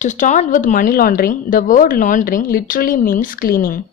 To start with money laundering, the word laundering literally means cleaning.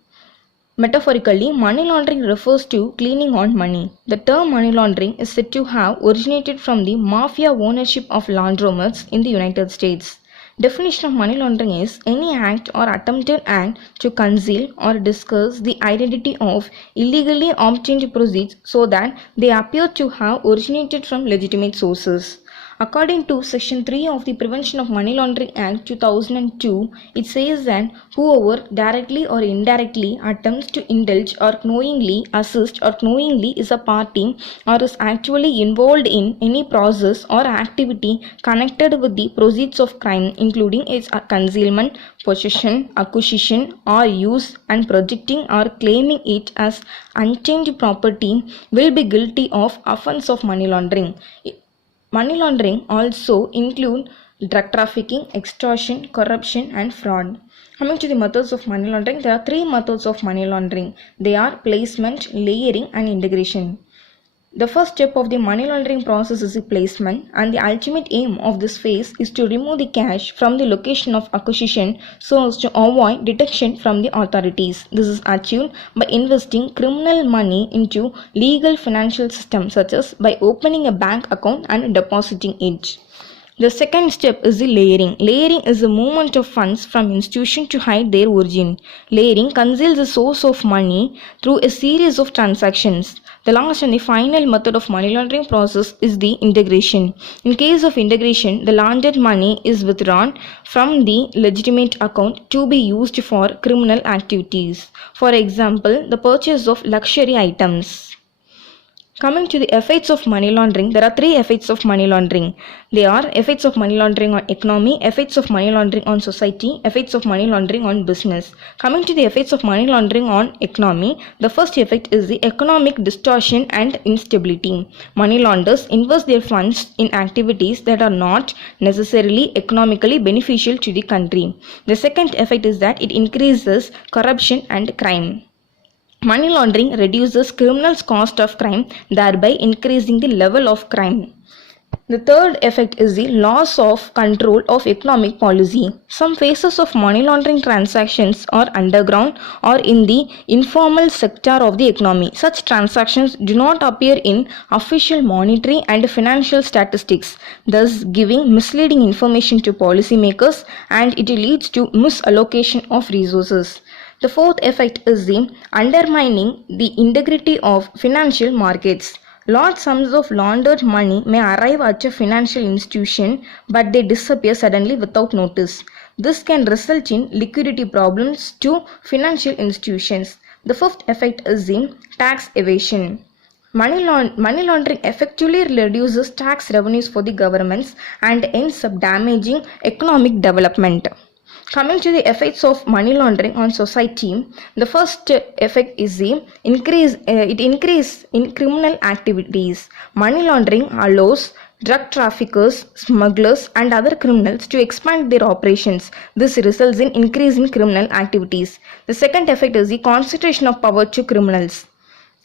Metaphorically, money laundering refers to cleaning on money. The term money laundering is said to have originated from the mafia ownership of laundromats in the United States. Definition of money laundering is any act or attempted act to conceal or disguise the identity of illegally obtained proceeds so that they appear to have originated from legitimate sources. According to Section 3 of the Prevention of Money Laundering Act 2002, it says that whoever directly or indirectly attempts to indulge or knowingly assist or knowingly is a party or is actually involved in any process or activity connected with the proceeds of crime, including its concealment, possession, acquisition, or use, and projecting or claiming it as untainted property, will be guilty of offense of money laundering. Money laundering also include drug trafficking, extortion, corruption, and fraud. Coming to the methods of money laundering, there are three methods of money laundering. They are placement, layering, and integration. The first step of the money laundering process is the placement, and the ultimate aim of this phase is to remove the cash from the location of acquisition so as to avoid detection from the authorities. This is achieved by investing criminal money into legal financial systems, such as by opening a bank account and depositing it. The second step is the layering. Layering is the movement of funds from institution to hide their origin. Layering conceals the source of money through a series of transactions. The last and the final method of money laundering process is the integration. In case of integration, the laundered money is withdrawn from the legitimate account to be used for criminal activities. For example, the purchase of luxury items. Coming to the effects of money laundering, there are three effects of money laundering. They are effects of money laundering on economy, effects of money laundering on society, effects of money laundering on business. Coming to the effects of money laundering on economy, the first effect is the economic distortion and instability. Money launderers invest their funds in activities that are not necessarily economically beneficial to the country. The second effect is that it increases corruption and crime. Money laundering reduces criminals' cost of crime, thereby increasing the level of crime. The third effect is the loss of control of economic policy. Some phases of money laundering transactions are underground or in the informal sector of the economy. Such transactions do not appear in official monetary and financial statistics, thus giving misleading information to policymakers, and it leads to misallocation of resources. The fourth effect is the undermining the integrity of financial markets. Large sums of laundered money may arrive at a financial institution, but they disappear suddenly without notice. This can result in liquidity problems to financial institutions. The fifth effect is the tax evasion. Money laundering effectively reduces tax revenues for the governments and ends up damaging economic development. Coming to the effects of money laundering on society, the first effect is the increase in criminal activities. Money laundering allows drug traffickers, smugglers, and other criminals to expand their operations. This results in increase in criminal activities. The second effect is the concentration of power to criminals.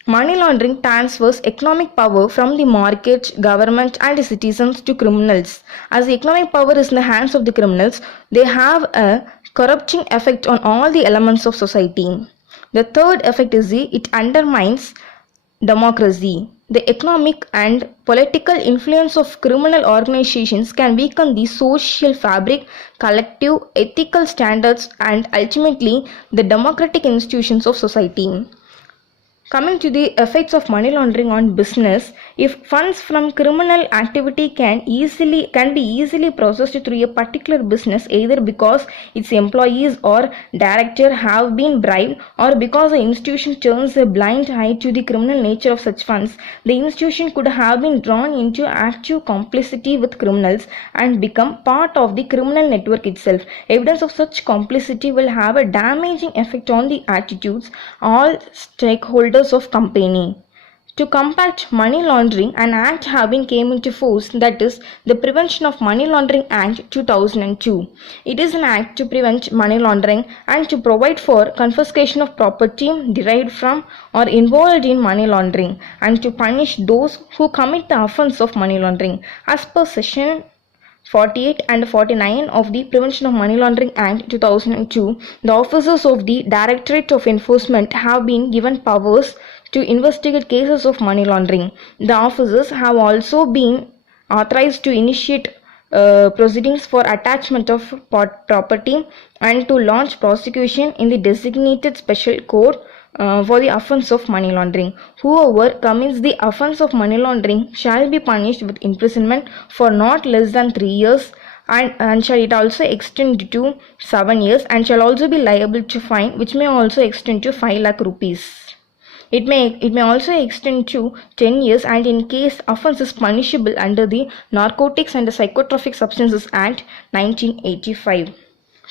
Money laundering transfers economic power from the market, government, and citizens to criminals. As the economic power is in the hands of the criminals, they have a corrupting effect on all the elements of society. The third effect is it undermines democracy. The economic and political influence of criminal organizations can weaken the social fabric, collective ethical standards, and ultimately the democratic institutions of society. Coming to the effects of money laundering on business, if funds from criminal activity can be easily processed through a particular business, either because its employees or director have been bribed or because the institution turns a blind eye to the criminal nature of such funds, the institution could have been drawn into active complicity with criminals and become part of the criminal network itself. Evidence of such complicity will have a damaging effect on the attitudes all stakeholders of company. To combat money laundering, an act having came into force, that is the Prevention of Money Laundering Act 2002. It is an act to prevent money laundering and to provide for confiscation of property derived from or involved in money laundering and to punish those who commit the offense of money laundering. As per Section 48 and 49 of the Prevention of Money Laundering Act 2002, the officers of the Directorate of Enforcement have been given powers to investigate cases of money laundering. The officers have also been authorized to initiate proceedings for attachment of property and to launch prosecution in the designated special court for the offence of money laundering. Whoever commits the offence of money laundering shall be punished with imprisonment for not less than 3 years and shall it also extend to 7 years and shall also be liable to fine, which may also extend to 5 lakh rupees. It may also extend to 10 years and in case offence is punishable under the Narcotics and Psychotropic Substances Act 1985.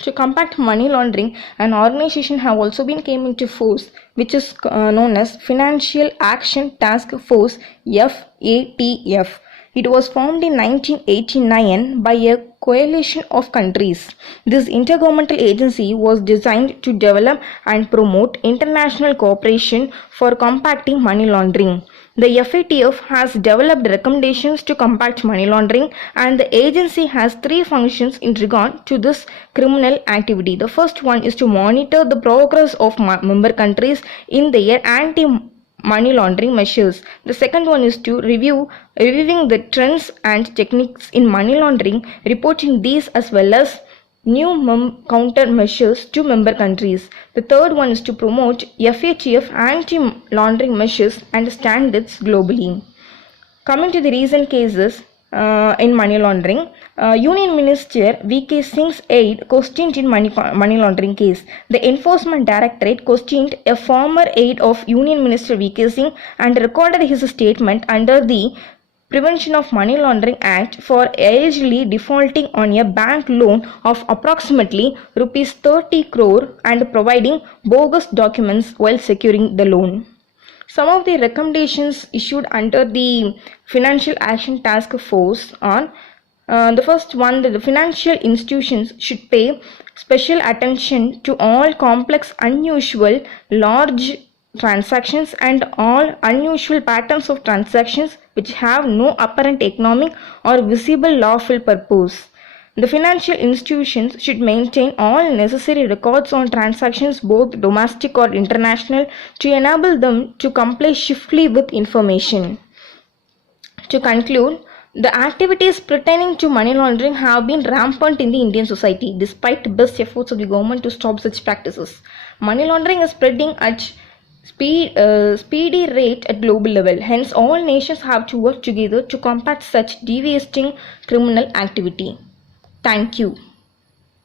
To combat money laundering, an organization have also been came into force which is known as Financial Action Task Force FATF. It was formed in 1989 by a coalition of countries. This intergovernmental agency was designed to develop and promote international cooperation for combating money laundering. The FATF has developed recommendations to combat money laundering, and the agency has 3 functions in regard to this criminal activity. The first one is to monitor the progress of member countries in their anti-money laundering measures. The second one is to reviewing the trends and techniques in money laundering, reporting these as well as new countermeasures to member countries. The third one is to promote FATF anti-laundering measures and standards globally. Coming to the recent cases in money laundering, Union Minister V.K. Singh's aide questioned in money laundering case. The Enforcement Directorate questioned a former aide of Union Minister V.K. Singh and recorded his statement under the Prevention of Money Laundering Act for allegedly defaulting on a bank loan of approximately rupees 30 crore and providing bogus documents while securing the loan. Some of the recommendations issued under the Financial Action Task Force on the first one, that the financial institutions should pay special attention to all complex, unusual, large transactions and all unusual patterns of transactions which have no apparent economic or visible lawful purpose. The financial institutions should maintain all necessary records on transactions, both domestic or international, to enable them to comply swiftly with information. To conclude, the activities pertaining to money laundering have been rampant in the Indian society despite best efforts of the government to stop such practices. Money laundering is spreading at speedy rate at global level. Hence, all nations have to work together to combat such devastating criminal activity. Thank you.